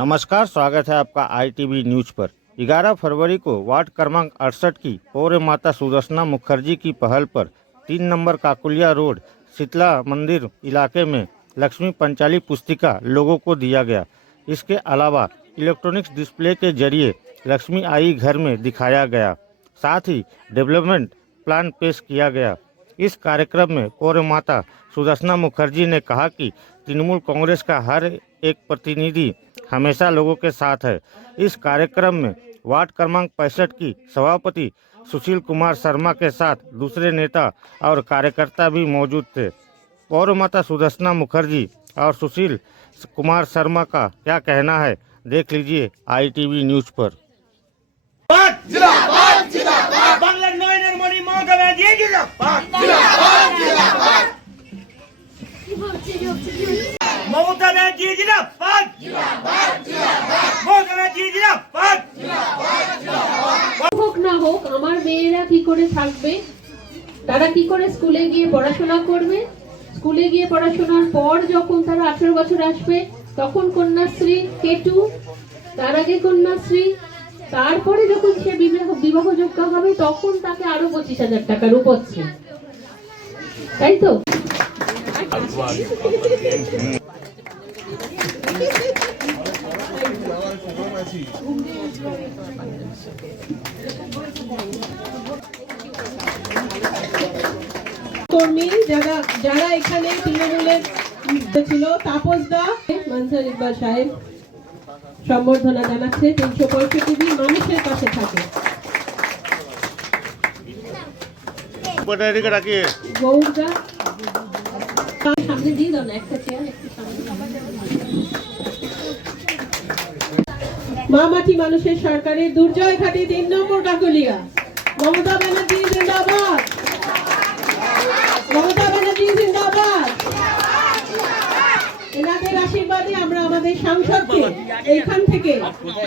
नमस्कार, स्वागत है आपका ITV न्यूज पर। 11 फरवरी को वार्ड क्रमांक 68 की पौर्य माता सुदर्शना मुखर्जी की पहल पर 3 नंबर काकुलिया रोड शीतला मंदिर इलाके में लक्ष्मी पंचाली पुस्तिका लोगों को दिया गया। इसके अलावा इलेक्ट्रॉनिक्स डिस्प्ले के जरिए लक्ष्मी आई घर में दिखाया गया, साथ ही डेवलपमेंट प्लान पेश किया गया। इस कार्यक्रम में पौर्य माता सुदर्शना मुखर्जी ने कहा कि तृणमूल कांग्रेस का हर एक प्रतिनिधि हमेशा लोगों के साथ है। इस कार्यक्रम में वार्ड क्रमांक 65 की सभापति सुशील कुमार शर्मा के साथ दूसरे नेता और कार्यकर्ता भी मौजूद थे। पौर्य माता सुदर्शना मुखर्जी और सुशील कुमार शर्मा का क्या कहना है, देख लीजिए ITV न्यूज पर। মমতা ব্যানার্জি জিন্দাবাদ, মমতা ব্যানার্জি জিন্দাবাদ। হোক না হোক, আমার মেয়েরা কি করে থাকবে, তারা কি করে স্কুলে গিয়ে পড়াশোনা করবে, স্কুলে গিয়ে পড়াশোনার পর যখন তারা 18 বছর আসবে তখন কন্যাশ্রী K2, তার আগে কন্যাশ্রী, তারপরে যখন সে বিবাহযোগ্য হবে তখন তাকে আরো 25,000 টাকা রূপশ্রী, তাই তো? কর্মী যারা এখানে তৃণমূলের ছিল, তাপস দা, মনসুর ইকবাল সাহেব সম্বর্ধনা জানাচ্ছে। 365 দিন মানুষের পাশে থাকে। গৌরদা সামনে দিয়ে দাও না একটা চেয়ার, একটু সামনে। মা মাটি মানুষের সরকারের দুর্জয় ঘাটি 3 নম্বর কাকুলিয়া। মমতা ব্যানার্জি জিন্দাবাদ, মমতা ব্যানার্জি জিন্দাবাদ। এনাদের আশীর্বাদে আমরা আমাদের সাংসদকে এইখান থেকে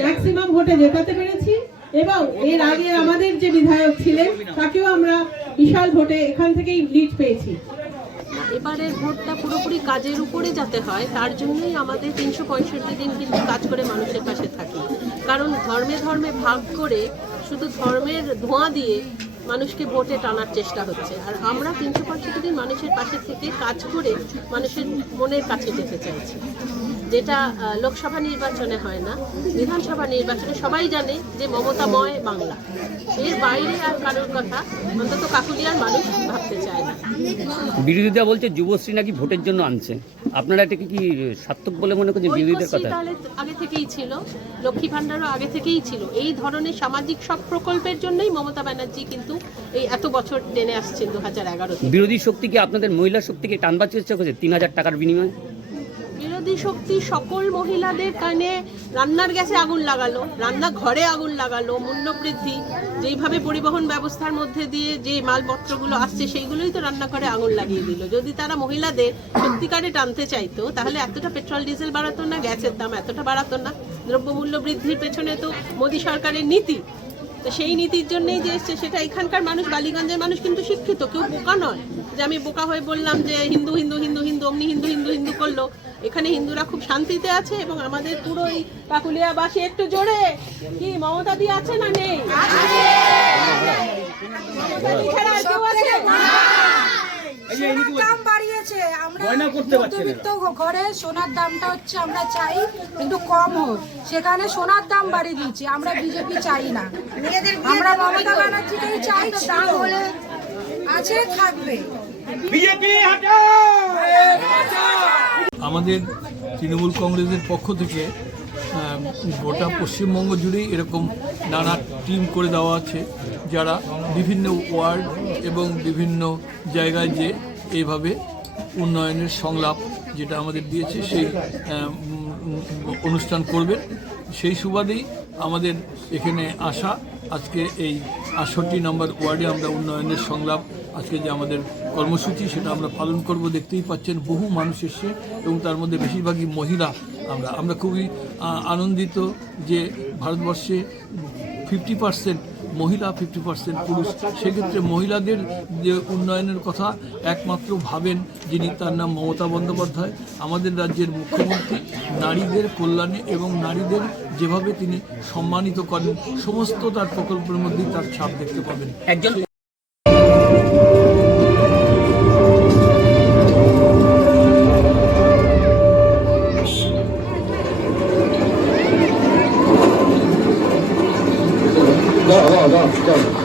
ম্যাক্সিমাম ভোটে জেতাতে পেরেছি এবং এর আগে আমাদের যে বিধায়ক ছিলেন তাকেও আমরা বিশাল ভোটে এখান থেকেই লিড পেয়েছি। এবারের ভোটটা পুরোপুরি কাজের উপরে যাতে হয়, তার জন্যই আমাদের 365 দিন কিন্তু কাজ করে মানুষের পাশে থাকি। কারণ ধর্মে ধর্মে ভাগ করে শুধু ধর্মের ধোঁয়া দিয়ে মানুষকে ভোটে টানার চেষ্টা হচ্ছে, আর আমরা 365 দিন মানুষের পাশে থেকে কাজ করে মানুষের মনের কাছে যেতে চাইছি, যেটা লোকসভা নির্বাচনে হয় না। বিধানসভা নির্বাচনে সবাই জানে যে মমতাময় বাংলা, এর বাইরে আর কারোর কথা অন্তত কাকুলিয়ার মানুষ ভাবতে চায় না। বিরোধীরা বলছে যুবশ্রী নাকি ভোটের জন্য আনছে, আপনারা এটাকে কি সার্থক বলে মনে করছেন? বিরোধীদের কথা আগে থেকেই ছিল, লক্ষ্মী ভান্ডারও আগে থেকেই ছিল। এই ধরনের সামাজিক সব প্রকল্পের জন্যই মমতা ব্যানার্জি কিন্তু এই এত বছর টেনে আসছেন 2011 থেকে। বিরোধী শক্তি কি আপনাদের মহিলা শক্তিকে টানবার চেষ্টা করছে 3000 টাকার বিনিময়ে? বিরোধী শক্তি সকল মহিলাদের কানে রান্নার গ্যাসে আগুন লাগালো, রান্নাঘরে আগুন লাগালো, মূল্যবৃদ্ধি, যেইভাবে পরিবহন ব্যবস্থার মধ্যে দিয়ে যে মালপত্রগুলো আসছে সেইগুলোই তো রান্নাঘরে আগুন লাগিয়ে দিল। যদি তারা মহিলাদের সত্যিকারে টানতে চাইতো তাহলে এতটা পেট্রোল ডিজেল বাড়াতো না, গ্যাসের দাম এতটা বাড়াতো না। দ্রব্যমূল্য বৃদ্ধির পেছনে তো মোদী সরকারের নীতি, তো সেই নীতির জন্যই যে এসছে সেটা এখানকার মানুষ, বালিগঞ্জের মানুষ কিন্তু শিক্ষিত, কেউ বোকা নয় যে আমি বোকা হয়ে বললাম যে হিন্দু হিন্দু হিন্দু হিন্দু অমনি হিন্দু হিন্দু হিন্দু করলো। এখানে হিন্দুরা খুব শান্তিতে আছে এবং আমাদের পুরো এই কাকুলিয়াবাসী একটু জোরে কি মমতা দি আছে না নেই? সোনার দাম বাড়িয়েছে, আমরা মধ্যবিত্ত ঘরে সোনার দামটা হচ্ছে আমরা চাই একটু কম হোক, সেখানে সোনার দাম বাড়িয়ে দিয়েছে। আমরা বিজেপি চাই না, আমরা মমতা ব্যানার্জিকেই চাই। দাম হলে আছে, থাকবে। আমাদের তৃণমূল কংগ্রেসের পক্ষ থেকে গোটা পশ্চিমবঙ্গ জুড়েই এরকম নানা টিম করে দেওয়া আছে, যারা বিভিন্ন ওয়ার্ড এবং বিভিন্ন জায়গায় যে এইভাবে উন্নয়নের সংলাপ যেটা আমাদের দিয়েছে সেই অনুষ্ঠান করবে। সেই সুবাদেই আমাদের এখানে আসা। আজকে এই 68 নম্বর ওয়ার্ডে আমরা উন্নয়নের সংলাপ আজকে যে আমাদের কর্মসূচি সেটা আমরা পালন করব। দেখতেই পাচ্ছেন বহু মানুষ এসছে এবং তার মধ্যে বেশিরভাগই মহিলা। আমরা খুবই আনন্দিত যে ভারতবর্ষে 50% মহিলা 50% পুরুষ। সেক্ষেত্রে মহিলাদের যে উন্নয়নের কথা একমাত্র ভাবেন যিনি, তার নাম মমতা বন্দ্যোপাধ্যায়, আমাদের রাজ্যের মুখ্যমন্ত্রী। নারীদের কল্যাণে এবং নারীদের যেভাবে তিনি সম্মানিত করেন, সমস্ত তার প্রকল্পের মধ্যেই তার ছাপ দেখতে পাবেন। একজন দাও